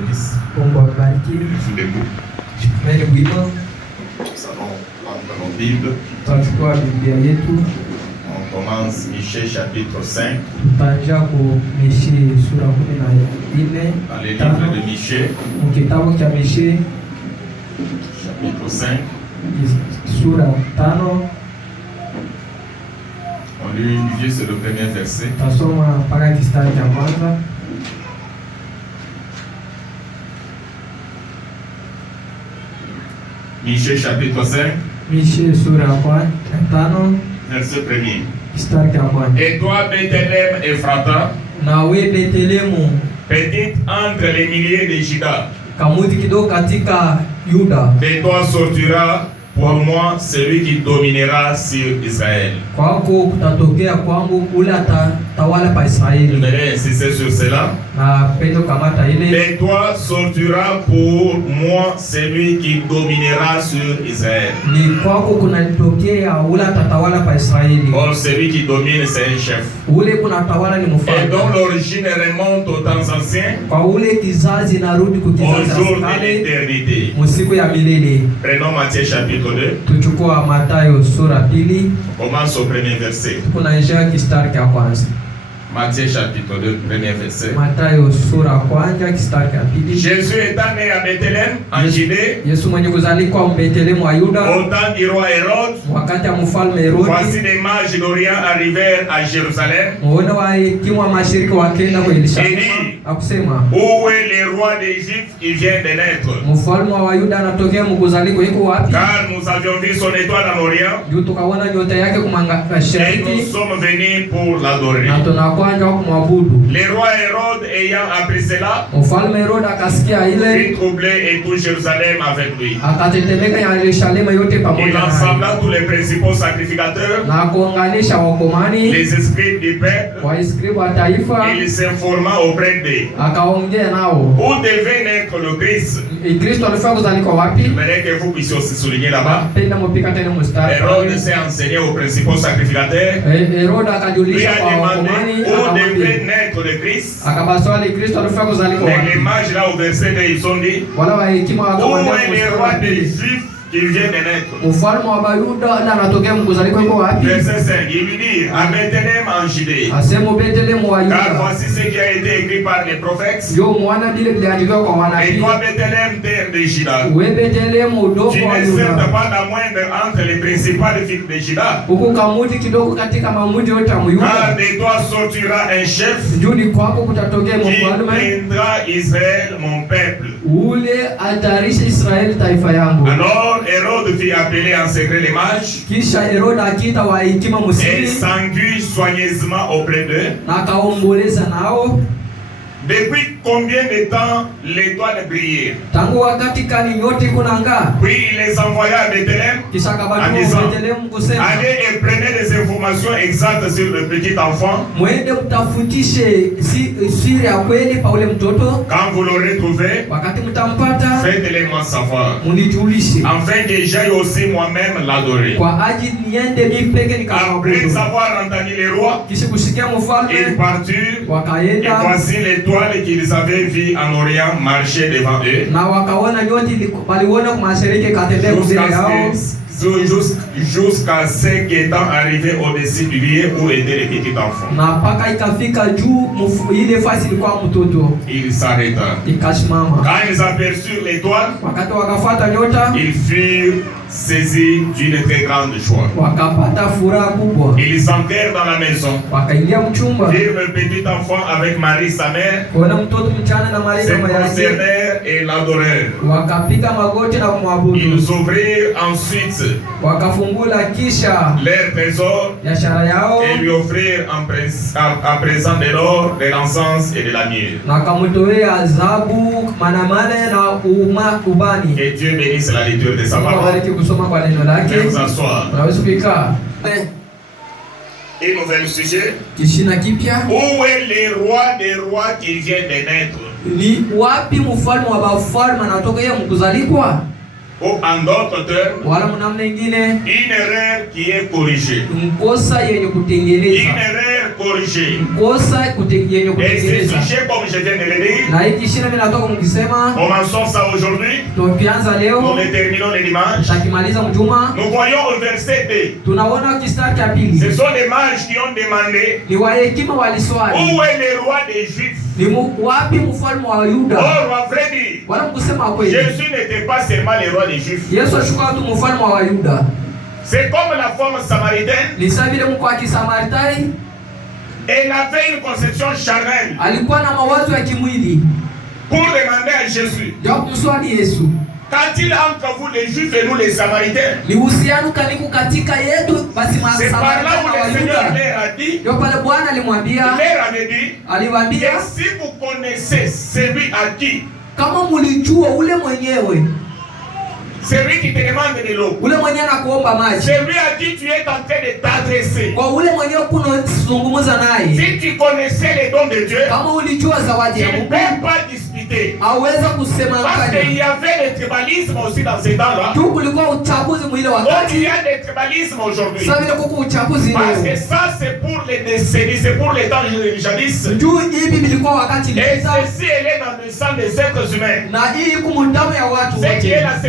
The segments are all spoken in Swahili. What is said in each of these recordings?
bénisse. Mungu awabariki. Sous les mots. Tusimame wima. Nous allons prendre nos Bibles. Tutachukua Biblia yetu. On commence Michée chapitre 5. Tutaanza ku Michée sura 14. Dans les livres de Michée. Kitabu cha Michée chapitre 5. Sura 5. On lui dit c'est le premier verset. Tasoma mpaka kistari cha kwanza. Michée chapitre 5. Michée sura 5. Verset 1er. Kistari cha kwanza. Et toi Bethléem Ephrata, Nawe Bethlehemu, petite entre les milliers de Juda, kamuti kidogo katika Yuda, de toi sortira pour moi celui qui dominera sur Israël. kwako kutatokea kwangu ule atatawala pa Israeli. Je vais insister sur cela. Na pendo kamata ile. De toi sortira pour moi celui qui dominera sur Israël. Ni kwako kunatokea ule atatawala pa Israeli. Or celui qui domine c'est un chef. Ule kunatawala ni Et mfalme. dont l'origine remonte aux temps anciens, Kwa ule kizazi narudi au kukizazi jour de kale, l'éternité. musiku ya milele. Prenons Matthieu chapitre 2. Tuchukua Mathayo sura 2. Commence au premier verset. Tunaanza kistari cha kwanza. Matthieu chapitre 2, premier verset. Mathayo sura kwanza kistari cha 2. Jésus étant né à Bethléem en Judée, Yesu mwenye kuzaliwa Bethlehemu wa Yuda, au temps du roi Hérode, wakati ya mfalme Herodi. voici des mages d'Orient arrivèrent à Jérusalem. Muone wa mashariki wakaenda kwa Elisha. Et dit, akusema, où est le roi d'Égypte qui vient de naître? mfalme wa Yuda anatokea mkuzaliwa yuko wapi? Car nous avions vu son étoile en Orient, Juu tukaona nyota yake et mashariki nous sommes venus pour l'adorer. na tunakwenda kumwabudu. Le roi Hérode ayant appris cela, Mfalme Herodi akasikia ile, fut troublé et tout Jérusalem avec lui. akatetemeka ya Yerusalemu yote Il pamoja naye. ensembla tous les principaux sacrificateurs, Na kuunganisha wakomani, les esprits du peuple, waiskribu wa taifa, et il s'informa auprès d'eux. akaongea nao. Où devait naître le Christ? Kristo alifaa kuzaliwa wapi? J'aimerais que vous puissiez aussi souligner là-bas. Penda mpika tena mstari. Hérode s'est enseigné aux principaux sacrificateurs. Herodi Lui akajulisha a kwa demandé wakomani, où devait akamwambia, naître le Christ. akabaswali Kristo alifaa kuzaliwa Mais wapi? les mages là au verset 2 ils ont dit, Wala wa hekima où wakamwambia est le roi des Juifs qui vient de naître? mfalme wa Bayuda na anatokea mkuzaliwa yuko wapi? Verset 5, il lui dit, à Bethléem en Judée. Asema Bethlehemu wa Car Yuda. voici ce qui a été écrit par les prophètes. Ndio mwana vile viliandikwa kwa Et manabii. toi Bethléem, terre de Juda, We Bethlehemu udongo tu wa n'es certes Yuda. pas la moindre entre les principales villes de Juda. Huku kamuti kidogo katika mamuti yote ya Car Myuda. de toi sortira un chef Ndio ni kwako kutatokea qui mfalme prendra Israël, mon peuple. ule atarisha Israeli taifa yangu. Alors Hérode fit appeler en secret les mages Kisha Herodi akiita wa hekima et musiri s'engueule soigneusement auprès d'eux. na akaomboleza nao. Depuis combien de temps l'étoile brillait? Tangu wakati kani nyota iko nanga. Puis il les envoya à Bethléem, Kisha en akabatuma disant, Bethlehemu kusema, allez et prenez des informations exactes sur le petit enfant. mwende mtafutishe siri ya kweli pa ule mtoto. Quand vous l'aurez trouvé, Wakati mtampata faites-le-moi savoir, munijulishe, afin que j'aille aussi moi-même l'adorer. kwa ajili niende mimi peke Après nikamwabudu. avoir entendu les rois, Kisha kusikia ils mfalme partirent, et wakaenda voici l'étoile qu'ils avaient vue en Orient marcher devant eux, na wakaona nyota waliona kwa mashariki katembea mbele yao jusqu'à ce qu'étant arrivé au-dessus du lieu où était le petit enfant. na mpaka ikafika juu ile fasi ilikuwa mtoto, Il s'arrêta. ikasimama. Quand ils aperçurent l'étoile, Wakati wakafuata nyota ils furent saisis d'une très grande joie. wakapata furaha kubwa, Ils entrèrent dans la maison, wakaingia mchumba, virent le petit enfant avec Marie sa mère, kuona mtoto mchana na Maria se mama yake, prosternèrent et l'adorèrent. wakapiga magoti na kumwabudu. Ils ouvrirent ensuite Wakafungula kisha leur trésor biashara yao et lui offrirent à présent de l'or, de l'encens et de la myrrhe. na wakamtolea zabu, manamane na ubani. Que Dieu bénisse la lecture de sa Mungu parole. abariki kusoma kwa neno lake. Venez vous asseoir. Unaweza kukaa. Et nouvel sujet. Kishina kipya. Où est le roi des rois qui vient de naître? Ni wapi mfalme wa bafalme anatoka yeye mkuzalikwa? Ou en d'autres termes, Wala mnamna nyingine une erreur qui est corrigée. mkosa yenye kutengeneza. Une erreur corriger. kosa yenye Et ce kutengeneza. sujet, comme je viens de le dire, Na hiki shina mimi natoka mkisema commençons ça aujourd'hui. tukianza Nous leo le terminons le dimanche. takimaliza mjuma. Nous voyons au verset 2. Tunaona kistari cha Ce pili sont les mages qui ont demandé ni wahekima waliswali où est le roi des Juifs. ni wapi mfalme wa Yuda. Or, à vrai dire, Wala mkusema kweli Jésus n'était pas seulement le roi des Juifs. Yesu ashuka tu mfalme wa Yuda. C'est comme la femme samaritaine. Ni sawa vile mko wa Kisamaritai Elle avait une conception charnelle alikuwa na mawazo ya kimwili pour demander à Jésus. ndio kumswali Yesu. Qu'a-t-il entre vous les Juifs et nous les Samaritains? Ni uhusiano kaniku katika yetu basi C'est par là Masamaritai où na le Seigneur Wayuda. leur a dit, Ndio pale Bwana il alimwambia, leur avait dit, aliwaambia et si vous connaissez celui à qui, kama mulijua ule mwenyewe, celui qui te demande de l'eau, ule mwenyewe anakuomba maji, celui à qui tu es en train de t'adresser, kwa ule mwenyewe kunazungumza naye, si tu connaissais les dons de Dieu, kama ulijua zawadi tu ya ne Mungu, peux pas disputer. aweza kusema Parce qu'il kani. y avait le tribalisme aussi dans ces temps-là. Tu kulikuwa uchaguzi mwile Donc il wakati, y a des tribalismes aujourd'hui. sasa vile kuko uchaguzi Parce que leo. ça c'est pour les décennies, c'est pour les temps jadis. Juu hivi vilikuwa wakati Et ilipita ceci elle est dans le sang des êtres humains. na hii kumundamu ya watu Ce qui est wote.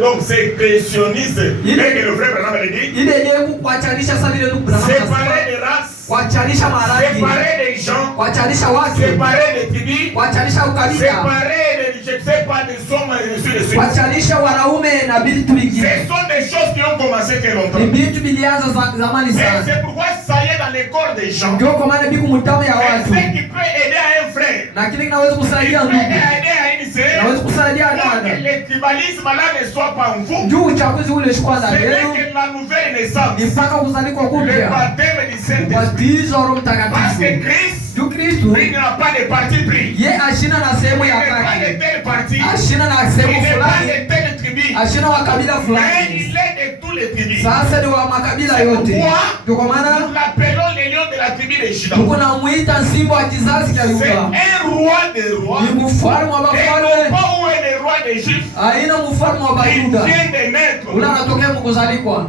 donc sécrétionniste, Il est- et que le frère Branham le dit, Ile yenye kuachanisha sasa vile ndugu Branham séparer anasema, les races, kuachanisha marangi, séparer les gens, kuachanisha watu, séparer les tribus, kuachanisha ukabila, séparer les, je ne sais pas, des hommes et ainsi de suite. kuachanisha wanaume na vitu vingine. Ce sont des choses qui ont commencé très longtemps. Ni vitu vilianza zamani Et sana. c'est pourquoi ça y est dans les corps des gens. Ndio kwa maana biku mtamu ya Et watu. ce qui peut aider à un frère, Na kile kinaweza qui kusaidia peut ndugu. aider à une sœur, Naweza kusaidia pour que dada. le tribalisme là ne soit pas en vous. Juu uchaguzi ule shikwa na C'est leo que la nouvelle naissance, ni mpaka kuzalikwa le kupya. baptême du Saint-Esprit. Ubatizo wa Roho Parce Mtakatifu. que Christ, Juu Kristu il n'a pas de parti pris. ye ashina na sehemu Il ya n'est pas de kati. tel parti. Ashina na Il sehemu n'est pas fulani. de telle tribu. Ashina wa kabila Mais fulani. il est de tous les tribus. Sasa ni wa makabila C'est yote. pourquoi Ndio kwa nous maana l'appelons le lion de la tribu de Juda. tuko na muita simba wa kizazi cha C'est Yuda. un roi des rois. Ni mfalme wa Et non mafalme. pas où est le roi des Juifs. Aina mfalme wa Il Bayuda. vient de naître. Ule anatokea mkuzalikwa.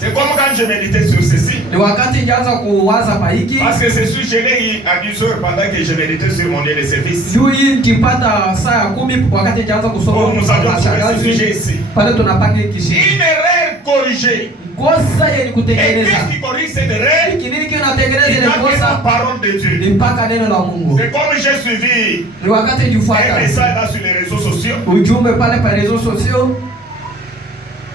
C'est comme quand je méditais sur ceci. Ni wakati njaanza kuwaza pa hiki. Parce que ce sujet-là, à 10 heures pendant que je méditais sur mon lieu de service. Juu hii nikipata saa ya 10 wakati njaanza kusoma Oh, nous avions kwa trouvé ce shangazi. sujet ici. Pale tunapanga hiki Une shida. erreur corrigée. Kosa yenye Et kutengeneza. qu'est-ce qui corrige cette erreur? Hiki nini kinatengeneza Il ile n'a que la kosa? parole de Ni Dieu. mpaka neno la Mungu. C'est comme j'ai suivi Ni wakati un nifuata message là sur les réseaux sociaux ujumbe pale pa réseaux sociaux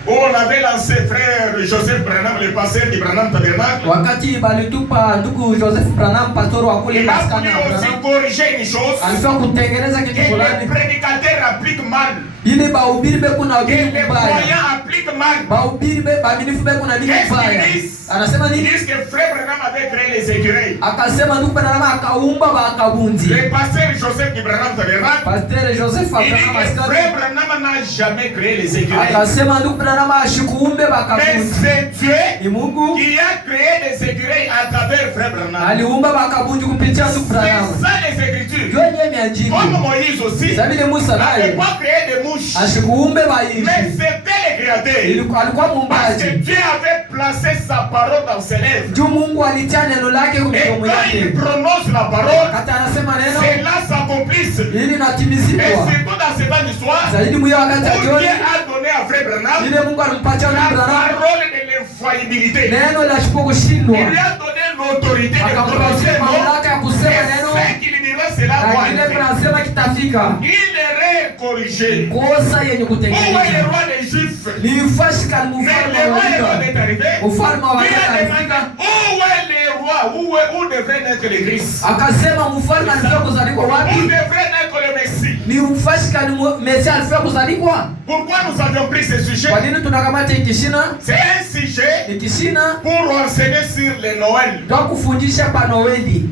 où on avait lancé frère Joseph Branham, le pasteur du Branham Tabernacle. wakati balitupa ndugu Joseph Branham pastor wa kule Il a maskani voulu ya aussi Branham corriger une chose alifaa kutengeneza kitu que les fulani prédicateurs appliquent mal, ili bahubiri beku na que vitu les mbaya croyants appliquent mal. bahubiri baaminifu beku na vitu Qu'est-ce mbaya. qu'ils disent? Anasema Ils nini? disent que frère Branham avait créé les écureuils. Akasema ndugu Branham akaumba bakabunzi. Le pasteur Joseph du Branham Tabernacle, Pastor Joseph il dit Branham que maskani frère Branham n'a jamais créé les écureuils. akasema ndugu Branham ashikuumbe Mais bakabunzi. c'est Dieu Ni Mungu qui a créé des écureuils à travers frère Branham. aliumba bakabunzi kupitia ndugu C'est Branham. ça les Écritures. Jua yenyewe miajibu. Comme Moïse aussi Sabile Musa n'avait naye pas créé des mouches, ashikuumbe mais baishi. c'était le créateur. Alikuwa Parce que muumbaji. Dieu avait placé sa parole dans ses lèvres. Juu Mungu alitia neno lake Et kumidomo quand il yake. prononce la parole, Wakati anasema neno c'est là s'accomplisse. ili Et natimizikwa. surtout dans ce temps d'histoire, Zaidi mwiyo wakati où ajioni Dieu a donné à frère Branham ile Mungu alimpatia la ndugu Branham parole de l'infaillibilité. neno la shipo Il kushindwa. lui a donné l'autorité de prononcer Akampatia le mot. mamlaka ya kusema Et neno ce qu'il dira, c'est la na voix. kile kinasema kitafika. Il est corrigé. Kosa yenye Où est le kutengeneza. roi des Juifs? Ni ufashika ni Mais mfalme le wa roi Hérode Yuda. est arrivé. Ufalme wa Il a Yuda demandé alifika. où est le roi? Où devrait naître le Christ? Akasema mfalme alifika kuzalikwa Où wapi? devrait naître le Messie? Ni ufashika ni Mesia alifika kuzalikwa. Pourquoi nous avions pris ce sujet? Kwa nini tunakamata hiki kishina? C'est un sujet Ni kishina pour enseigner sur le Noël. ndio kufundisha pa Noeli.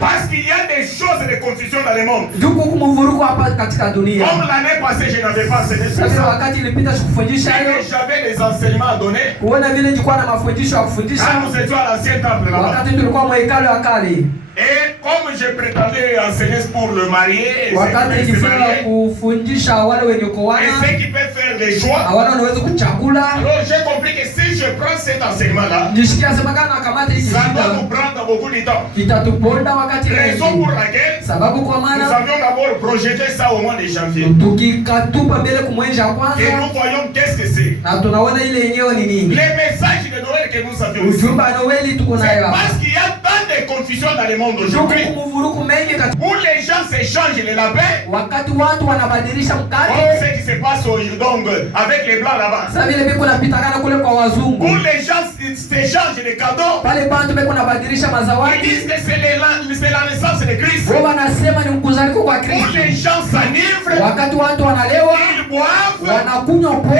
Parce qu'il y a des choses de confusion dans le monde. Juko kumuvuruko hapa katika dunia. Comme l'année passée, je n'avais pas enseigné sur Sasa ça. wakati ilipita sikufundisha hayo. J'avais des enseignements à donner. Kuona vile nilikuwa na mafundisho ya kufundisha Quand nous étions à l'ancien temple là-bas. wakati tulikuwa mwekalo ya kale. Et comme je prétendais enseigner pour le marié, Wakati ceux qui nikifunga peuvent se marier, kufundisha wale wenye et kuoana ceux qui peuvent faire des choix, hawana wanaweza kuchakula. alors j'ai compris que si je prends cet enseignement-là, Nishikia sema kana kamata hiki ça va shida. nous prendre beaucoup de temps. Kitatuponda wakati Raison mwingi. pour laquelle Sababu kwa nous maana avions d'abord projeté ça au mois de janvier. tukikatupa mbele kumwenja Et kwanza nous voyons qu'est-ce que c'est. na tunaona ile yenyewe ni nini. Les messages de Noël que nous avions aussi. Ujumbe wa Noeli tuko C'est nayo hapa. parce qu'il y a tant de confusion dans le monde aujourd'hui. Tuko kumuvuruku mengi katika Où les gens s'échangent les lapins. wakati watu wanabadilisha Comme mkate. ce qui se passe donc, avec les blancs là-bas. Sasa vile biko napitakana kule kwa wazungu. Où les gens s'échangent les cadeaux. Pale bantu biko nabadilisha Ils mazawadi. disent que c'est la naissance de Christ. Wao wanasema ni mkuzaliko kwa Où les Kristo. gens s'enivrent. Wakati watu wanalewa, Ils boivent. wanakunywa Et pombe,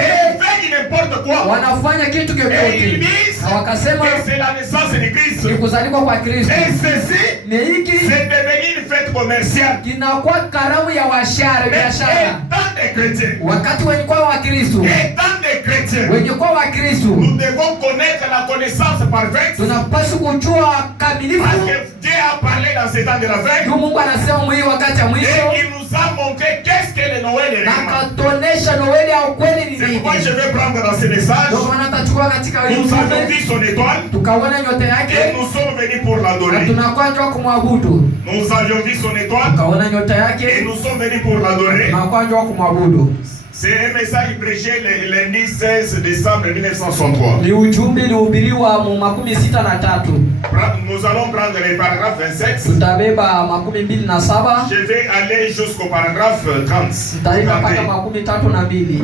ils font n'importe quoi. wanafanya kitu Et ils chochote. disent Na wakasema que c'est la naissance de Christ. ni kuzaliko kwa Kristo. Et ceci, Ni hiki c'est devenu une fête commerciale. kinakuwa karamu ya washara Mais biashara. étant des chrétiens, Wakati wenye kwa wa Kristo, étant des chrétiens, wenye kwa wa Kristo, nous devons connaître la connaissance parfaite. tunapaswa kujua kamilifu. Parce que Dieu a parlé dans ce temps de la fête. Ndio Mungu anasema mwii wakati ya Et mwisho il nous a montré qu'est-ce que le Noël est na réellement. akatonesha Noeli ya ukweli ni C'est nini. pourquoi je vais prendre dans ce message. Ndio maana tutachukua katika Nous avons ujumbe vu son étoile tukaona nyota et yake nous sommes venus pour na l'adorer. tunakwenda kumwabudu. Nous avions vu son étoile Tukaona nyota et yake nous sommes venus pour l'adorer. tunakwenda kumwabudu. C'est un message prêché le lundi 16 décembre 1963. Ni ujumbe ulihubiriwa mu 63. Nous allons prendre les paragraphes 27. Tutabeba 27. Je vais aller jusqu'au paragraphe 30. Tutaenda mpaka 32.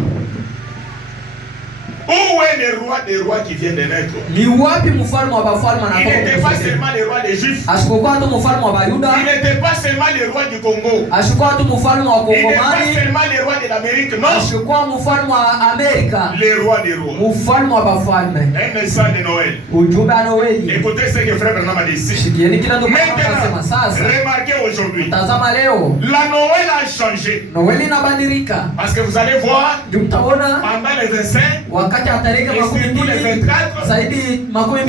Où est le roi des rois qui vient de naître? Ni wapi mfalme wa bafalme Il n'était pas anatoka? seulement le roi des Juifs. Asikokuwa tu mfalme wa Bayuda, Il n'était pas seulement le roi du Congo. asikokuwa tu mfalme wa Il n'est pas Kongomani, seulement le roi de l'Amérique. Non. asikokuwa mfalme wa Amerika, Le roi des rois. mfalme wa bafalme. Un message de Noël. Ujumbe wa Noeli. Écoutez ce que frère Branham a dit ici. Shikieni kila ndugu anasema Maintenant, sasa. remarquez aujourd'hui. Tazama leo, La Noël a changé. Noeli inabadilika. Parce que vous allez voir, Ndio mtaona pendant les 25, wakati wa tarehe et surtout les 24, zaidi 24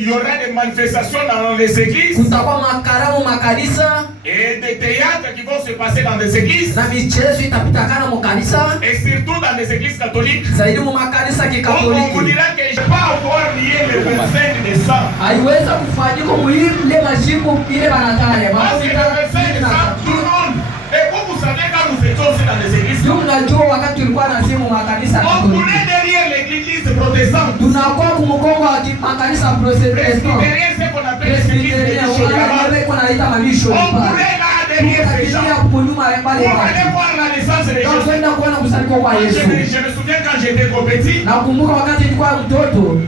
il y aura des manifestations dans les églises kutakuwa makaramu makanisa et des théâtres qui vont se passer dans des églises na michezo itapitakana mu kanisa et surtout dans les églises catholiques. zaidi mu makanisa On vous kikatoliki. dira que je ne vais pas avoir lié le 25 décembre. Haiweza kufanyika muile majimbo ile banataja. Parce que le 25 décembre, tout le monde. Et vous savez quand nous étions aussi dans les églises, Ndio mnajua wakati tulikuwa na simu makanisa on katoliki. courait derrière l'église protestante. Tunakuwa kumkongo wa makanisa protestant. Derrière ce qu'on appelle les églises Presbyterian missionnaires. wale wanaita mabisho. On courait là derrière ces gens. Tunakimbia kunyuma ya pale Pour aller watu. voir la naissance de Jésus. Tunakwenda kuona msaliko kwa Je Yesu. me souviens quand j'étais trop petit, Nakumbuka wakati nilikuwa mtoto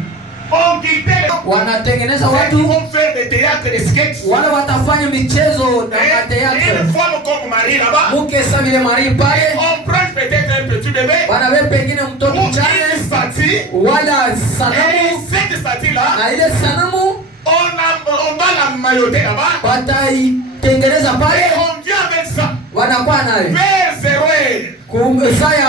on quittait wanatengeneza ceux qui watu vont faire des théâtres, des sketchs. wale watafanya michezo na Et mateatro. une femme comme Marie là-bas, Mke sa vile Maria pale on prend peut-être un petit bébé wanawe pengine ou mtoto une mchane statue. wala Et sanamu cette statue-là, na ile sanamu on va la mailloter là-bas. wataitengeneza Et pale on vient avec ça. wanakuwa nayo Vers 0h. saa ya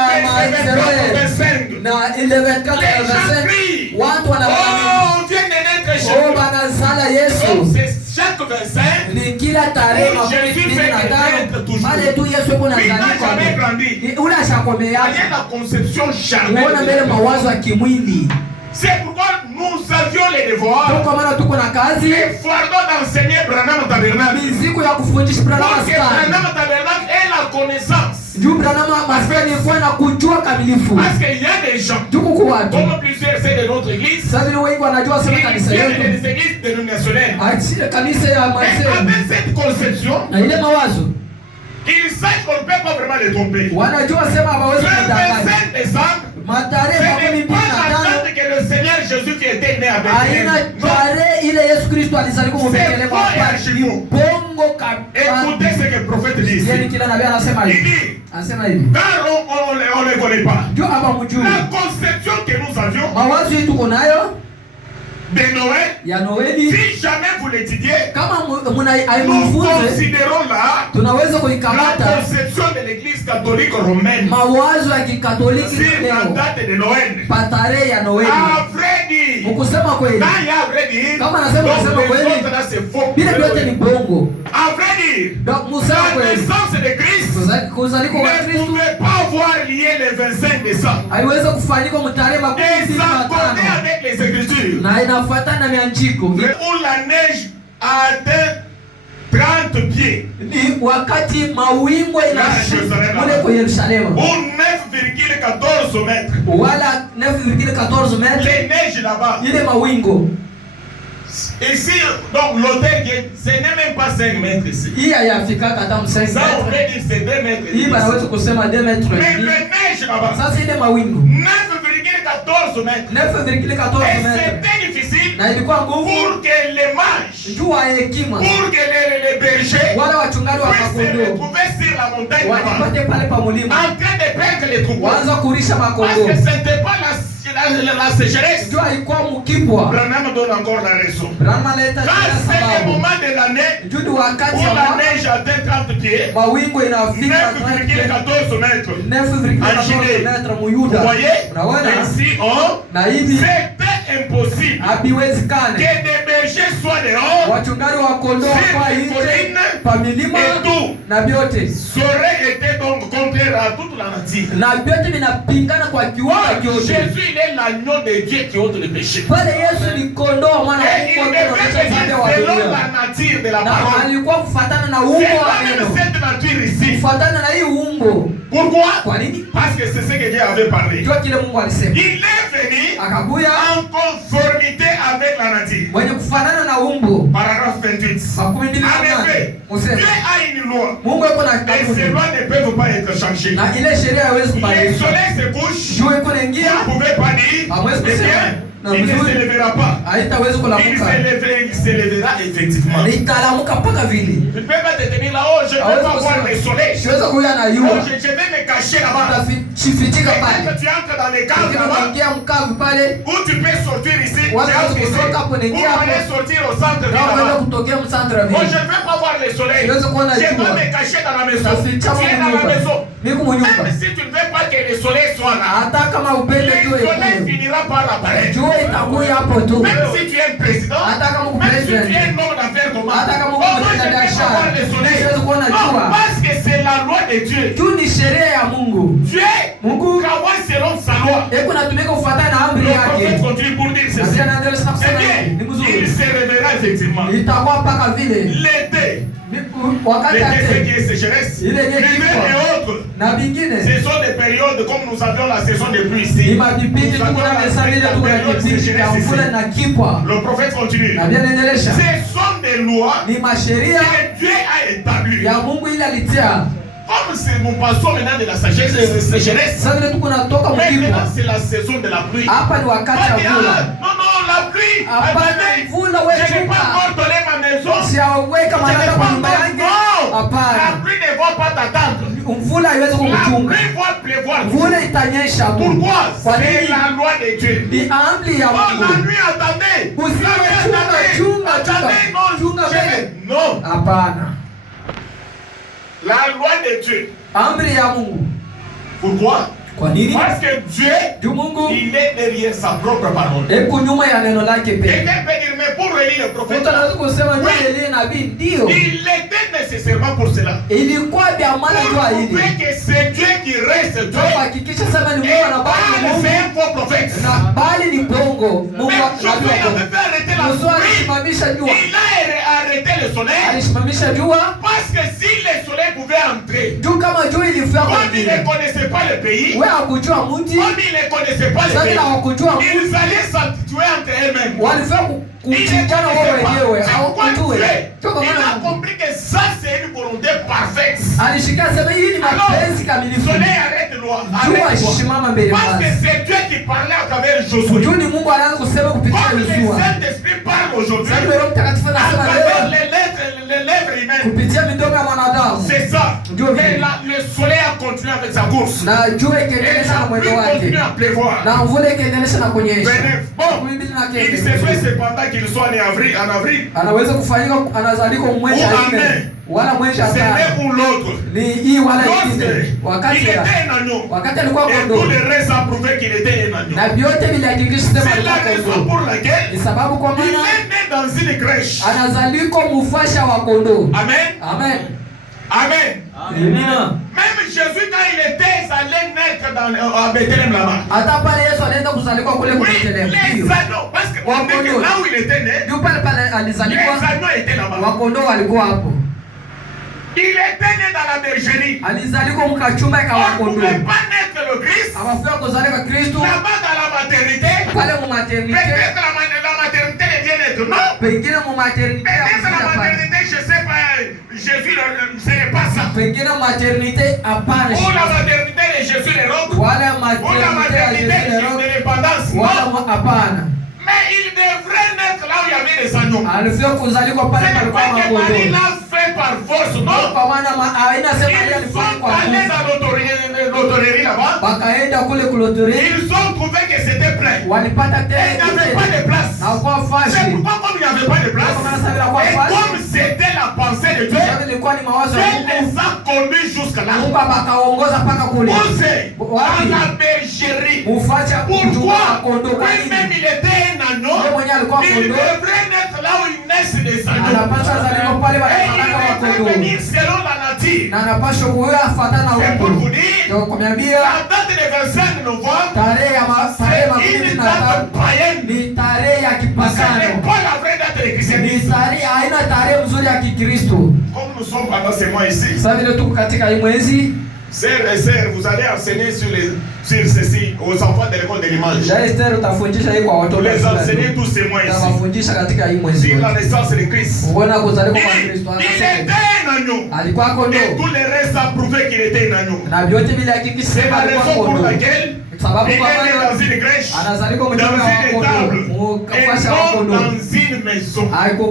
Vers 0 na ile 24 Les na gens 25 crient. watu wanaona Oh, on vient de naître chez oh nous. banasala Donc Yesu c'est chaque 25. ni kila tarehe Oui, Jésus makumi fait na des tano êtres toujours. pale tu Yesu yuko Il n'a jamais nazalika grandi. ule Il y ashakomea a la conception uona charnelle. mbele mawazo ya kimwili. C'est pourquoi nous avions les devoirs Ndio kwa maana tuko na kazi et fardeau d'enseigner Branham Tabernacle. miziku ya kufundisha Branham Pour que Maskani. Branham Tabernacle ait la connaissance. Juu Branham Maskani kwa na kujua kamilifu. Parce qu'il y a des gens, Tuko kwa watu. comme plusieurs c'est de notre église, Sasa vile wengi wanajua qui sema kanisa viennent yetu. des églises dénominationnelles. Achile kanisa ya Et Marseille. avec cette conception, Na ile mawazo ils savent qu'on ne peut pas vraiment les tromper. wanajua sema Le hawawezi kudanganya. 25 décembre, Matarehe ce makumi n'est mbili pas na la tano date que le Seigneur Jésus qui était né à haina Bethléem. Non. tarehe ile Yesu Kristo alizaliwa C'est Bethlehemu faux et hapa. archi-faux. Bongo kabisa. Écoutez ce que le prophète dit ici. Yaani kila nabii anasema Il hivi. dit, Anasema hivi. car on ne les connaît pas. Ndio hapa mjui. La conception que nous avions Mawazo yetu tuko nayo de Noël, ya Noeli si jamais vous l'étudiez, kama nous aimufunze considérons là tunaweza la kuikamata conception de l'église catholique romaine mawazo ya kikatoliki sur la leo date de Noël. pa tarehe ya Noeli Avec dire, Ukusema kweli. quand il y a à vrai dire, Kama nasema donc kusema les kweli, autres là c'est faux. vile vyote ni bongo. À vrai dire, Donc musema la kweli. naissance de Christ Kuzaliko kwa ne Kristo pouvait pas avoir lié le 25 décembre. haiwezi kufanyika mtarehe Et ça connaît 15 avec les Écritures. na inafuatana na mianjiko. Où la neige a atteint 30 pieds. Ni wakati mawingu inashuka kule kwa Yerusalemu. Ou 9,14 mètres. Wala 9,14 mètres. Les neiges là-bas. Ile mawingu. Ici, donc l'autel, ce n'est même pas 5 mètres ici. Hii hayafika hata 5 Ça, on mètres. peut dire c'est 2 mètres. Hii banaweza kusema 2 mètres. Mais le neige là-bas. Sasa ile mawingu 9,14 mètres. 9,14 Et mètres. c'était difficile Na ilikuwa nguvu pour que les mages, jua hekima. pour que les bergers Wale wachungaji wa puissent se makondoo retrouver sur la montagne là-bas, wajipate pale pa mulima. en train de perdre les troupeaux. Waanza kulisha Parce makondoo. que ce n'était pas la sécheresse. Jua ilikuwa mkipwa. Branham donne encore la raison. Brahma leta Quand kila c'est le sababu. moment de l'année Juu ni wakati où la ambao neige atteint 30 pieds, mawingu inafika 9,14 mètres, 9,14 metre vous muyuda. voyez, Unaona? ainsi Na hivi c'était impossible que habiwezekane des bergers soient dehors, wachungaji wa kondoo kwa nje pa milima et tout. na vyote Ça aurait été donc contraire à toute la nature. na vyote vinapingana kwa kiwango Or, kyote. Jésus, il est l'agneau de Dieu qui ôte le péché. Pale Yesu ni kondoo mwana wa Et il Mungu devait anaonyesha dhambi venir wa selon dunia. la nature de la Na parole. alikuwa kufuatana na C'est umbo wa pas même neno. cette nature ici. Kufuatana na hii umbo. Pourquoi? Kwa nini? Parce que c'est ce que Dieu avait parlé. Jua kile Mungu alisema. Il est venu Akakuya en conformité avec la nature. mwenye kufanana na umbo. Paragraphe 28. Makumi mbili na En nane. effet, Musema. Dieu a une loi. Mungu yuko na Et ces kanuni. lois ne peuvent pas être changées. Na ile sheria haiwezi Le kubadilika. soleil se couche. Jua iko naingia, Vous ne pouvez pas dire, Ah, moi, eh c'est bien, Non, il ne mais se lèvera pas. haitawezi Il kulamuka. se lèvera effectivement. Nitalamuka mpaka vile. Tu ne peux pas te tenir là-haut, je ne Ah, vais ouais, pas c'est voir ça. le soleil. Siwezi kuya na Oh, yua. je vais me cacher là-bas. Utafichika Et pale. quand tu entres dans les caves Lakini là-bas, unaingia mkavu pale, où tu peux sortir ici, tu Watu entres ici, kutoka hapo, ou naingia hapo. aller sortir au centre na unaenda là-bas. kutokea msantra Moi, vile. je ne vais pas voir le soleil. Siwezi kuona Je jua. vais me cacher dans la maison. Utaficha Tu es dans la maison. Niko munyumba. Même si tu ne veux pas que le soleil soit là, Hata kama upende le jua soleil ikuwe. finira par apparaître. Jua itakuya hapo tu. Même si tu es un président, Hata kama uko même si tu president. es un homme d'affaires comment, Hata kama uko moi, je ne mtenda vais pas biashara. voir le soleil. Siwezi kuona Non, jua. parce que c'est la loi de Dieu. Juu ni sheria ya Mungu. Dieu Mungu travaille selon sa loi. eko natumika kufuatana na amri Le prophète yake. continue pour dire Na ceci. pia naendelea sana Eh kusema bien, hivi. Ni il mzuri. se révélera effectivement. Itakuwa mpaka vile. L'été, Wakati l'été c'est ate qui est sécheresse, Il est né l'hiver qui et autres. na vingine Ce sont des périodes comme nous avions la saison de pluie ni ici. mavipindi Nous tuko avions na la mesavile tuko na période de vipindi vya sécheresse mvula ici. na kipwa. Le prophète continue. Na pia naendelesha. Ce sont des lois Ni masheria que Dieu a établies. ya Mungu ile alitia. Comme c'est nous passons maintenant de la sagesse de la sécheresse, Sasa vile tuko natoka mais mkipwa. maintenant c'est la saison de la pluie. Hapa ni wakati Pas wa dire, mvula. non, non, la pluie. Hapana, Attendez, mvula je n'ai wewe pas chuma. encore donné ma maison. Siaweka Je n'ai malaka pas kwa nyumba encore. yangu. Non, la Hapana. pluie ne va pas t'attendre. Mvula haiwezi La kukuchunga. pluie va pleuvoir. Mvula itanyesha tu. Pourquoi? Kwa C'est nini? la loi de Dieu. Ni amri ya Oh, la Mungu. nuit, attendez. Usiwe La nuit, chunga, attendez. chunga, Attendez, chunga. non, Chunga je mbele. vais- non. Hapana. La loi de Dieu. Amri ya Mungu. Pourquoi? Kwa nini? Parce que Dieu, Juu Mungu il est derrière sa propre parole. eko nyuma ya neno lake pekee. Quelqu'un peut dire, mais pour relire le prophète, Mtu anaweza kusema ndio Elia nabii ndio. il était nécessairement pour cela. Ilikuwa vya maana Pour jua prouver hili. que c'est Dieu qui reste Dieu. Kuhakikisha sema ni Et Mungu anabaki ni Baal, Mungu. c'est un faux prophète. Na bali ni bongo. Mungu Même Josué nabii wa bongo. avait fait arrêter la Yoshua pluie. alisimamisha jua. Il a arrêté le soleil. Alisimamisha jua. Parce que si le soleil pouvait entrer, Juu kama jua ilifika kwa comme il ne vile. connaissait pas le pays, Wewe hakujua mji. comme il ne connaissait pas le Sasa pays, hawakujua mji. ils allaient s'habituer entre eux-mêmes. Walifika Il ne kuchikana wao connaissait wenyewe. pas. C'est pourquoi Hawakujue. Dieu, Sio kwa il a maana compris que ça c'est une volonté parfaite. alishika sema hii ni Alors, mapenzi kamilifu. soleil arrête loi. Jua Arrête loi. shimama mbele Parce que basi. c'est Dieu qui parlait à travers Josué. Juu ni Mungu anaanza kusema kupitia Comme le Yoshua. Saint-Esprit parle aujourd'hui, Sasa Roho Mtakatifu à anasema travers leo les lèvres humaines. kupitia midomo ya mwanadamu. C'est ça. Dieu Mais veut. le soleil a continué avec avec sa course. Na jua Et ikiendelesha na la mwendo pluie wake. continue à pleuvoir. Na mvula ikiendelesha na kunyesha. Bon, il se fait cependant qu'il soit né en avril. Anaweza kufanyika anazalika mwezi wa 4 wala mwezi wa 5. C'est l'un ou l'autre. Ni hii wala ingine. Il était un agneau. Wakati alikuwa Et kondoo. tout le reste a prouvé qu'il était un agneau. Na vyote vilihakikisha sema C'est alikuwa la raison kondoo. pour laquelle Ni sababu kwa il maana est né dans une crèche. anazaliko mufasha wa kondoo. Amen. Amen. Amen. Amina. Même Jésus quand il était allé naître à Bethléem là-bas. Hata pale Yesu alienda kuzalika kule Oui, Bethlehem. les agneaux, parce que on dit que là où il était né, Ndio pale les alizaliwa agneaux étaient là-bas. wa kondoo walikuwa hapo. Il était né dans la bergerie. Alizaliwa mkachumba ka wa On ne pouvait kondoo. pas naître le Christ Hawafika kuzalika Kristo là-bas dans la maternité. pale mu maternité. Peut-être la maternité est bien naître, non? Pengine mu maternité Peut-être la hapana. maternité, je sais pas, Jésus, ce n'est pas ça. Pengine maternité hapana. Ou la maternité de Jésus les robes. Wala Ou la maternité ya maternité Yesu lero. de l'indépendance. Wala Non. hapana. Mais il devrait naître là où il y avait des agneaux. Alifika kuzalika Ce pale n'est palikuwa pas que Marie makondoo. l'a fait par force, non. Kwa maana haina sema yeye Ils alifanya sont kwa allés nguvu. dans l'hôtellerie là-bas. Wakaenda kule kulotori. Ils ont trouvé que c'était plein. Walipata Il n'y avait pas de place. na kwa C'est fashi. pourquoi comme il n'y avait pas de place, et comme c'était la pensée de Dieu, Sababu ilikuwa ni mawazo ya Dieu Mungu. les a conduits jusqu'à là. Mungu bakaongoza paka kule. Posez dans la bergerie. Mufacha Pourquoi? kondoo kwa Lui-même nini? il était un agneau. Yeye mwenyewe alikuwa Il kondoo. devrait naître là où il naissent des agneaux. Anapaswa zalika pale Et wanafanana wa il devrait kondoo. venir selon la nature. Na anapaswa kuwa afuatana na C'est pour Mungu. vous dire, Ndio kumwambia la date du 25 novembre, tarehe ya tarehe c'est makumi une na date tano païenne. ni tarehe ya Ce n'est kipagano. pas la vraie date de Ni christianisme. tarehe haina tarehe mzuri ya Kikristo. Comme nous sommes pendant ces mois ici, Sasa vile tuko katika hii mwezi, sœurs et sœurs, vous allez enseigner sur ceci aux enfants de l'école de l'image. ya Esther utafundisha hii kwa Vous watoto. les enseignez tous ces mois ici. Utawafundisha katika hii mwezi. Sur la naissance de Christ. Uona kuzaliwa kwa Il Kristo. était un agneau. Alikuwa Et kondoo. tout le reste a prouvé qu'il était un agneau. Na vyote vile hakikisha C'est la alikuwa raison pour kondoo. laquelle Sababu il kwa est né maana dans une crèche, dans anazaliwa une mchumba wa étable, kondoo. et Mkafasha wa non kondoo. dans une maison.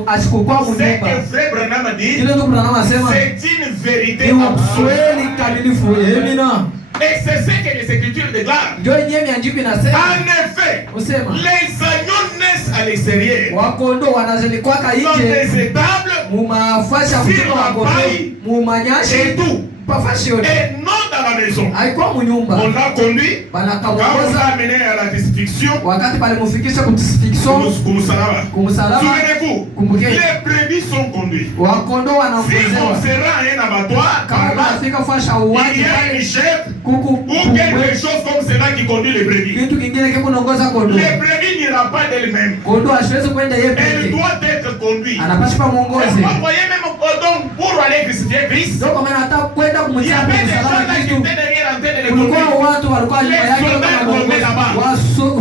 Asikokuwa Ce mnyumba. que Frère Branham a dit, Kile ndio Branham anasema c'est une vérité ni absolue. ukweli kamilifu. Amina. Et c'est ce que les Écritures déclarent. Ndio yenyewe miandiko inasema. En effet, Usema les agneaux naissent à l'extérieur, wakondoo wanazalikwaka dans nje des étables mumafasha Sur la wakondoo paille mumanyashi et tout, pafashi yote et non dans la maison. haikuwa munyumba. On l'a conduit, quand on Banakamuongoza l'a amené à la crucifixion, wakati palimufikisha kusifikisho Kumusalaba. kumsalaba. Souvenez-vous, Kumbukeni les brebis sont conduits. wakondoo Si on wanaongozewa se rend à un abattoir, kama par là, unafika fasha il uwanja y a pale une chèvre kuku ou quelque chose comme cela qui conduit les brebis. kitu kingine kikunaongoza kondoo. Les brebis n'ira pas d'elles-mêmes. Kondoo asiwezi kwenda yeye Elle peke, doit être conduite. anapaswa muongoze. Vous voyez même donc pour aller crucifier Christ, Ndio kwa maana hata kwenda il y kumtia avait des gens msalaba là qui Kristo étaient derrière en train de les kulikuwa conduire. watu walikuwa nyuma yake kama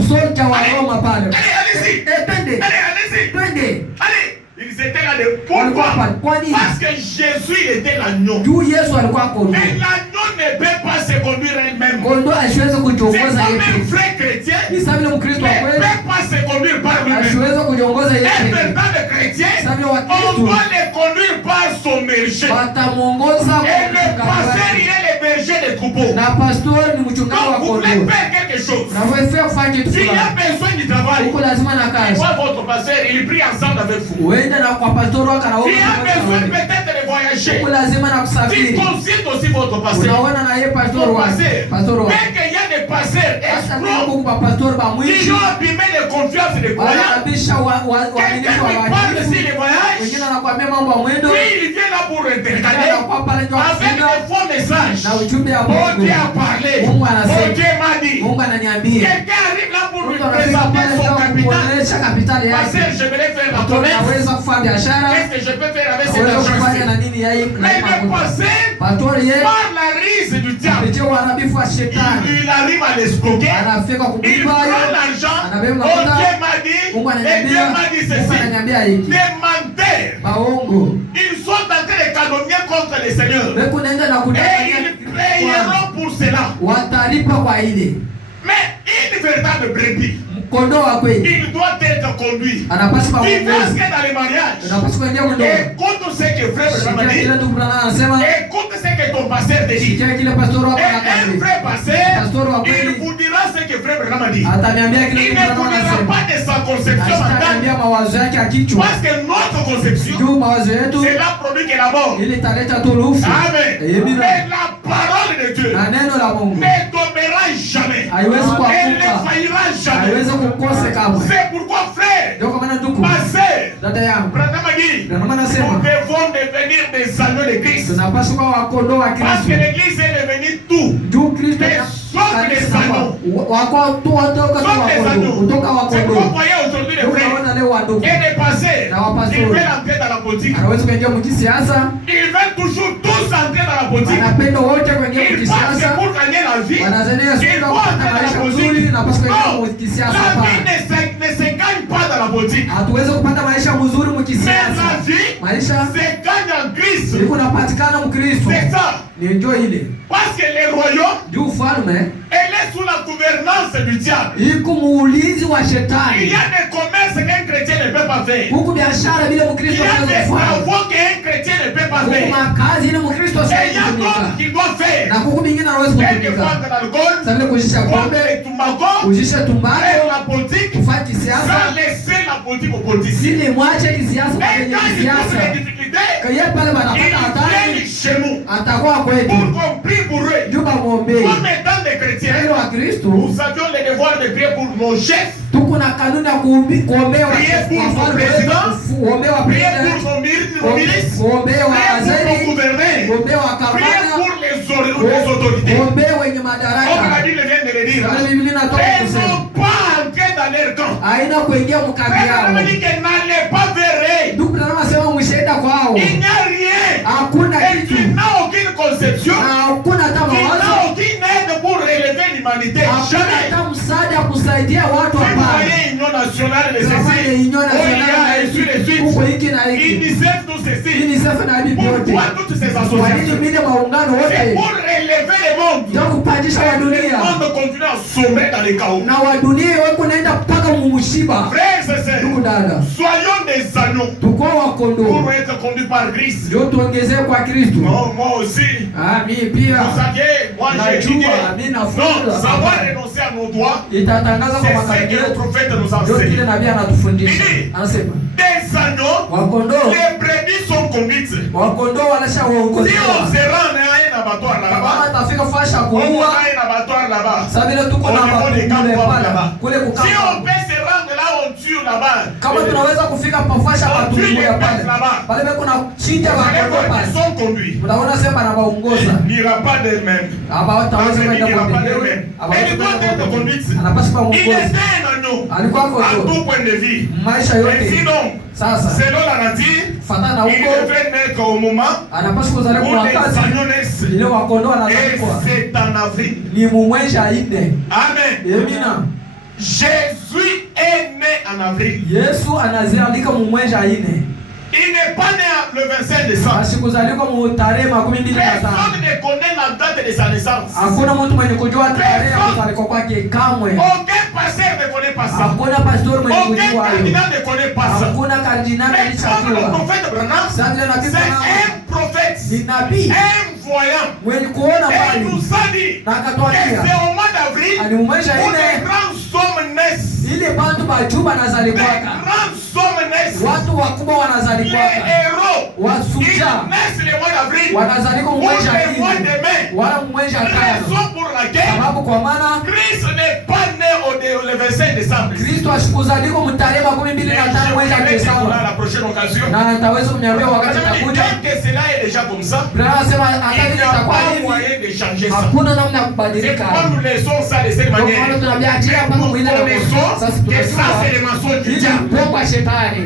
soja wa Roma pale. Allez, allez-y. Twende Allez, allez-y. twende. Allez. Ils étaient là de Walikuwa pourquoi? pale. Kwa nini? Parce que Jésus il était l'agneau. Juu Yesu alikuwa kondoo. Mais l'agneau ne peut pas se conduire elle-même. Kondoo asiweze C'est kujiongoza comme un yeye. vrai chrétien Ni sawa vile Mkristo wa ne kweli peut pas se conduire par lui-même. asiweze kujiongoza Un yeye. véritable chrétien, Sawa vile on Wakristo doit les conduire par son berger. watamuongoza Et le pasteur, il est le berger des troupeaux. na pastor ni mchungaji wa Donc vous voulez kondoo. faire quelque chose. Na wewe kufanya kitu S'il y a fulani. besoin du travail, Huko lazima na kazi. moi votre pasteur, il prie ensemble avec vous. Uende na kwa pastor wako na S'il y a besoin wewe. peut-être de voyager, Huko lazima na il kusafiri. consulte aussi votre pasteur. Unaona na yeye pastor Votre wako. Pastor pasteur. wako. Mais qu'il y a des pasteurs Hata kama escrocs kwa pastor ba qui mwishi. ont abîmé les confiances des croyants. Wanabisha waaminifu Quelqu'un wa qui parle waaminifu. ici les voyages, Wengine wanakuambia mambo ya mwendo. puis il vient là pour intercaler Anakuwa pale ndio avec kufunga des faux messages. na ujumbe ya Oh Mungu. Dieu a parlé. Mungu Oh anasema. Dieu m'a dit. Mungu ananiambia. Quelqu'un arrive là pour lui Mtu anafika présenter pale son ndio capital. kuonesha kapitali Pasteur, yake. je vais faire la Mtu promesse. anaweza kufanya biashara. Qu'est-ce que je peux faire avec cet Anaweza kufanya na argent? nini yeye na Mais le makuta. pasteur, Pastor yeye par la rise du diable, kupitia uharibifu wa shetani il arrive à l'escroquer. anafika Il kukuiba prend yeye. l'argent. Anabeba Oh makuta. Dieu m'a dit. Mungu Et Dieu ananiambia. m'a dit Mungu ceci. ananiambia hiki. Des menteurs. Maongo. Ils sont en train de calomnier contre le Seigneur. Wewe unaenda na Et kudanganya. ils payeront pour cela. Watalipa kwa ile. Mais une véritable brebis, Kondoo wa kweli il doit être conduit. anapaswa Il kuongozwa. reste dans les mariages. Unapaswa kuingia mwendo. Écoute ce que frère Branham a dit. Kila ndugu Branham anasema Écoute ce que ton pasteur pasteur te dit. Sikia kile pastor wako Et un anakwambia. vrai pasteur, Pastor wa il kweli vous dira ce que frère Branham a dit. ataniambia kile Il kitu ne Branham vous dira anasema. pas de sa conception mentale. Ataniambia mawazo yake ya kichwa. Parce que notre conception, Juu mawazo yetu c'est la produit que la mort. ili taleta tu lufu. Amen. Amen. Mais la parole de Dieu Na neno la Mungu ne tombera jamais. haiwezi Elle ne kuanguka. faillira jamais. Haiwezi kukose kamwe. C'est pourquoi, frère, Ndio kwa maana ndugu, ma sœur, dada yangu, Branham a dit, Branham nous anasema devons devenir des agneaux de Christ. tunapaswa kuwa wakondoo wa Parce que Kristo. l'église est devenue tout. Juu Kristo Mais sauf les agneaux. wako tu watoka tu Sauf les wakondoo, agneaux. kutoka C'est pourquoi vous wakondoo. voyez aujourd'hui les Ndio frères unaona leo wandugu et des pasteurs, Na wapastori. ils veulent entrer dans la politique. anaweza kuingia mkisiasa, Ils veulent toujours tous entrer dans la politique. anapenda wote kuingia Ils pensent que mkisiasa. pour gagner la vie, Wanazania il sio faut kupata entrer dans maisha la mzuri politique. na paswa kuingia Non, mkisiasa la vie hapana. ne se gagne pas dans la politique. Hatuwezi kupata maisha mzuri Mais mkisiasa. la vie Maisha se gagne en Christ. ni kunapatikana Mkristo. C'est ça. Ni njoo ile. Parce que le royaume, Juu ufalme elle est sous la gouvernance du diable. iko muulizi wa Il shetani. y a des commerces qu'un chrétien ne peut pas faire. Huku biashara bila Il Mkristo y a hawezi des kufanya. travaux qu'un chrétien ne peut pas Huku faire. makazi ile Mkristo Et il y hawezi a d'autres kutumika. qu'il doit faire. Na huku mingine hawezi Quelques kutumika. fois de l'alcool, Sasa vile kujisha prendre pombe, les tumbako, kujisha tumbako, faire la politique, kufanya kisiasa, sans laisser la politique aux politiciens. sili mwache kisiasa kwa Et wenye quand ils trouvent kisiasa. des difficultés, Kwa hiyo pale ils wanapata hatari, viennent chez nous atakuwa kwetu. pour qu'on prie pour eux. Juu bamwombee. Comme étant des Ili chrétiens, wa Kristo nous avions le devoir de prier pour nos chefs, tuko na kanuni ya kuombea prier pour nos wafalme wetu, présidents, kuombea wa prier president, pour nos ministres, kuombea wa prier pour nos waziri, gouverneurs, kuombea wa prier kamanda, pour les autorités. kuombea wenye Comme la madaraka. Bible vient de le dire, Kama Biblia inatoka elles kusema n'ont pas entré dans leur camp. haina kuingia mkambi Frère, on yao. dit qu'elle n'allait pas vers eux. Ndugu Branham anasema mshaida kwao, Il n'y a rien. hakuna Et kitu, tu n'as aucune conception. na hakuna hata Tu mawazo, n'as aucune aide pour relever l'humanité. hakuna Jamais. hata msaada kusaidia watu Si vous hapana. voyez Union nationale de Kama ceci, ile Union Nationale et sur les huko suites, hiki na hiki, UNICEF, tout ceci. UNICEF na hivi vyote, Pourquoi toutes ces kwa nini associations? vile maungano C'est wote pour relever le monde. ndio kupandisha wa Le dunia monde continue à sombrer dans les chaos. na wa dunia wako naenda mpaka mumushiba. Frères et sœurs, Ndugu dada, soyons des agneaux tukua pour wakondoo être conduits par Christ. ndio tuongezee kwa Kristo. Non, moi aussi. Mimi pia Vous saviez, moi j'ai étudié. najua, mimi Non, nafunza savoir renoncer à nos droits, itatangaza kwa c'est ce makabila que le yetu, prophète nous ndio kile enseigne. nabii anatufundisha. Nini? Anasema Des agneaux, wakondoo, les brebis sont conduites. wakondoo Si on wanashawaongozewa. se rend à un abattoir Kama là-bas, atafika fasha on kuua, a un abattoir là-bas. sasa vile tuko na kule pala kule Si on kukapa. peut se rendre là, on tue là-bas. Kama tunaweza kufika pafasha patumbuya pale pale beko na chinja Vous allez wakondoo voir pale, qu'ils sont conduits. mtaona sema anawaongoza Il n'ira pas d'elle-même. hapa, wataweza kwenda kwa mwenyewe. Elle doit être conduite. Anapaswa Il muongozi, était un agneau alikuwa à kondoo tout point de vue. maisha Ainsi yote. donc, Sasa selon la nature, fatana il huko devait naître au moment anapaswa kuzaliwa où kwa les wakati agneaux naissent. ile wakondoo Et anazaliwa c'est en avril. ni mumwesha ine. Amen. Amina. Jésus est né en avril. Yesu anazalika mumwesha ine, Il n'est pas né le 25 décembre. asikuzalika mu tarehe 25. Personne ne connaît la date de sa naissance. Hakuna mtu mwenye kujua tarehe ya kuzalika kwake kamwe. Aucun pasteur ne connaît pas ça. Hakuna pastor mwenye Aucun kujua hayo. cardinal ne connaît pas ça. Hakuna kardinali Mais comme le alichakiwa. prophète Branham, Sasa vile nabii c'est Branham un prophète, ni nabii un voyant. mwenye kuona Et il mbali, nous a dit na que akatwambia c'est au mois d'avril alimumwesha où les ine grands hommes naissent. ili bantu bajuba Les nazalikwaka, grands hommes naissent. watu wakubwa Les wanazalikwaka, héros, ils wasuja naissent le mois d'avril. wanazalika Ou mumwesha le mois ine de mai. wala mumwesha tano, Raison pour laquelle sababu kwa maana Christ n'est pas né le 25 décembre. Kristo ashikuzalika mtarehe 25 mwezi wa la Desemba, prochaine occasion. na nitaweza kumwambia wakati Bien atakuja. que cela est déjà comme ça, Branham anasema il hata n'y a itakuwa pas hivi, moyen de changer ça. hakuna namna ya C'est kubadilika. pourquoi nous laissons ça de cette Kwa maana manière. tunaambia achia mpaka Nous mwili na connaissons sasa que ça tunajua c'est le mensonge du ili diable. mpongo wa shetani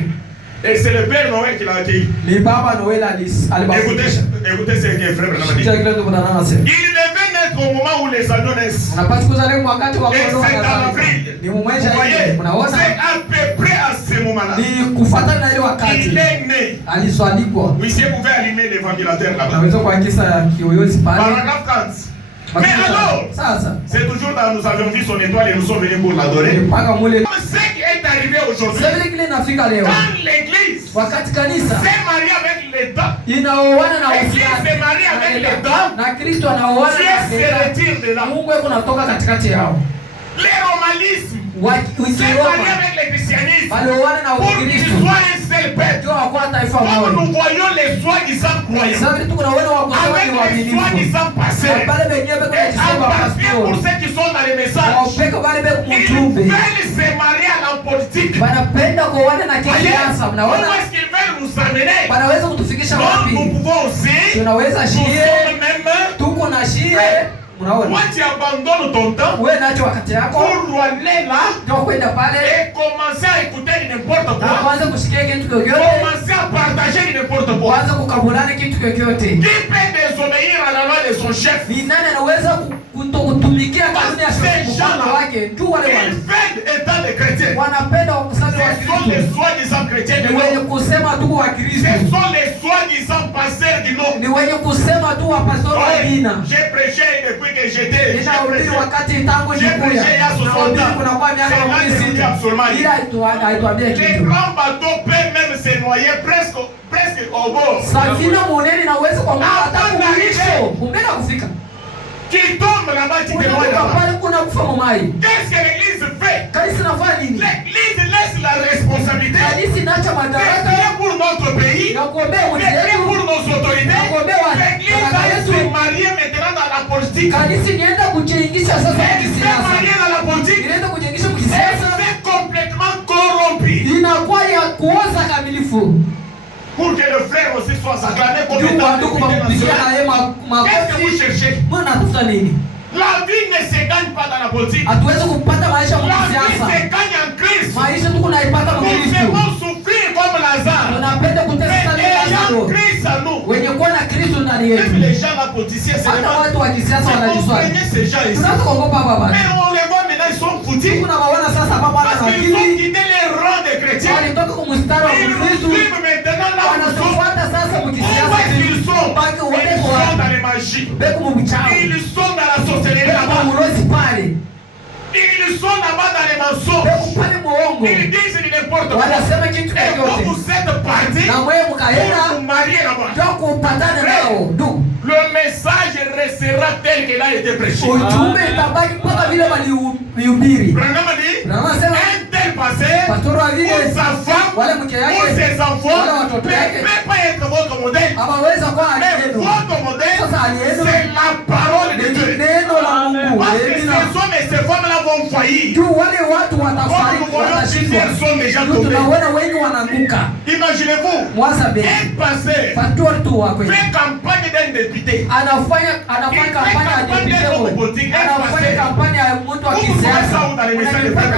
Et c'est le Père Noël qui l'a accueilli. ni baba Noel alibafundisha. Écoutez ce que frère Branham a dit. Sikia kile ndugu Branham anasema. Il devait naître au moment où les agneaux naissent. Unapaswa kuzaliwa wakati wa Et kondoo c'est en wanazaliwa. avril. Ni Vous mumwesha voyez, ile. Unaona? c'est à peu près à ce moment-là. Ni kufuatana na ile Il wakati est né. alizwalikwa. Oui, si vous pouvez allumer les ventilateurs là-bas. Naweza kuakisa kiyoyozi pale. Paragraphe 30. Mais alors, Sasa c'est toujours dans nous avions vu son étoile et nous sommes venus pour l'adorer. mpaka mule Ce qui est arrivé aujourd'hui, sasa vile kile nafika leo quand l'église wakati kanisa s'est mariée avec les temps. inaoana na Et Dieu usiasi. se marie avec les temps. Na Kristo anaoana Dieu na se Shetani. retire de là. Mungu yuko natoka katikati yao. Les romalismes Uisi se marient Roma avec le christianisme walioana na pour qu'ils Ukristo. soient un seul peuple. Ndio wakuwa taifa Comme moja. nous voyons les soi-disant croyants Sasa tuko na wale wakosoaji avec les waaminifu. soi-disant pasteurs. Pale wenyewe beko Et najisema en particulier pour pastor. ceux qui sont dans les messages, Wapeka pale beko ils mjumbe. veulent se marier à la politique. Wanapenda kuoana na Voyez, kisiasa. comment Mnaona? est-ce qu'ils veulent nous amener? Wanaweza kutufikisha Donc wapi? nous pouvons aussi, Tunaweza nous shie, sommes même, tuko na shie. Mnaona? toi tu abandonnes ton temps Wewe nacho wakati yako pour aller là ndio kwenda pale et commencer à écouter n'importe na quoi, kuanza kusikia kitu chochote, commencer à partager n'importe quoi. kuanza kukabulana kitu chochote. Qui peut désobéir à la loi de son chef? Ni nani anaweza kutumikia kanuni ya mfano wake? Tu wale Ils wale veulent étant des chrétiens. wanapenda wakusanya wa Ce sont les Kristo. soi-disant chrétiens de Ni wenye l'eau. kusema tu wa Ce Kristo. sont les soi-disant pasteurs du nom. Ni wenye kusema tu wa pastor wa Ouais, dina. j'ai prêché depuis que j'étais. J'ai Ninahubiri prêché. wakati tangu J'ai nikuya. prêché il y a 60 Nahubiri ans. kuna kwa miaka C'est là que je dis 60. absolument rien. Ila haituambie Les kitu. grands bateaux peuvent même se noyer presque au bord. Safina munene inaweza kwa Ah, hata mwisho. Umeenda kufika. Qui tombe là-bas, tu te noies Unatoka là-bas. pale kuna kufa mamai. Qu'est-ce que l'église fait? Kanisa nafanya nini? L'église laisse la responsabilité Kanisa inaacha de madaraka prier pour notre pays, ya kuombea de mji prier pour wetu. nos autorités. L'église a se marier maintenant dans la politique. Kanisa inaenda kujiingisha sasa kwa Elle s'est kisiasa. mariée dans la politique. Inaenda kujiingisha kwa Elle kisiasa. s'est complètement corrompue. Inakuwa ya kuoza kamilifu. Pour que le frère aussi soit acclamé comme Juu étant wandugu député makupigia na national. yeye Qu'est-ce que vous makofi. cherchez? Mbona natafuta nini? La vie ne se gagne pas dans la politique. Hatuwezi kupata maisha kwa La vie kisiasa. se gagne en Christ. Maisha tuko naipata kwa Nous Kristo. devons souffrir comme Lazare. Tunapenda kutesa Mais kama ayant Lazaro. Christ en nous. Wenye kuwa na Kristo ndani Même yetu. les gens là politiciens, c'est Hata vraiment... watu wa kisiasa Vous wanajiswali. comprenez ces gens ici. Tunaweza kuogopa baba. Mais on les voit maintenant, ils sont foutus. Kuna mawana sasa hapa bwana Parce qu'ils ont akili. quitté les rangs des chrétiens. Walitoka kwa mstari wa Ils nous Kristo. suivent maintenant là où nous sommes. Wanatufuata sasa Où mkisiasa. est-ce qu'ils sont? Mpaka Ils uende sont kwa dans les magies. beko mbuchawi. Ils sont dans la sorcellerie Beko là-bas. mulozi pale. Ils sont là-bas dans les mensonges. Beko pale muongo. Ils disent n'importe quoi. Wanasema kitu Et quand chochote. vous êtes partis Na mwewe pour mkaenda vous marier là-bas, ndio kupatana nao. Ndugu. le message restera tel qu'il a été prêché. Ujumbe itabaki mpaka vile walihubiri. Branham dit, Na wanasema un tel pasteur pastor wa ou vile sa femme wale mke ou yake ses enfants wale ne watoto yake peut pas être votre modèle. hawaweza kuwa Mais alienu. votre modèle, Sasa alienu c'est la parole de ni Dieu. neno la Mungu. Parce que Amina. ces hommes et ces femmes-là vont faillir. Tu wale watu Comme watafariki, nous voyons, watashindwa. plusieurs sont déjà Tu tombés. tunaona wengi wanaanguka. Imaginez-vous, Mwaza be. un pasteur Pastor tu wako. fait campagne d'un député. Anafanya kampanya ya campagne deputy. d'homme politique, un Anafanya pasteur. kampanya ya mtu wa Vous trouvez ça kisiasa. où dans les messages de Unanipata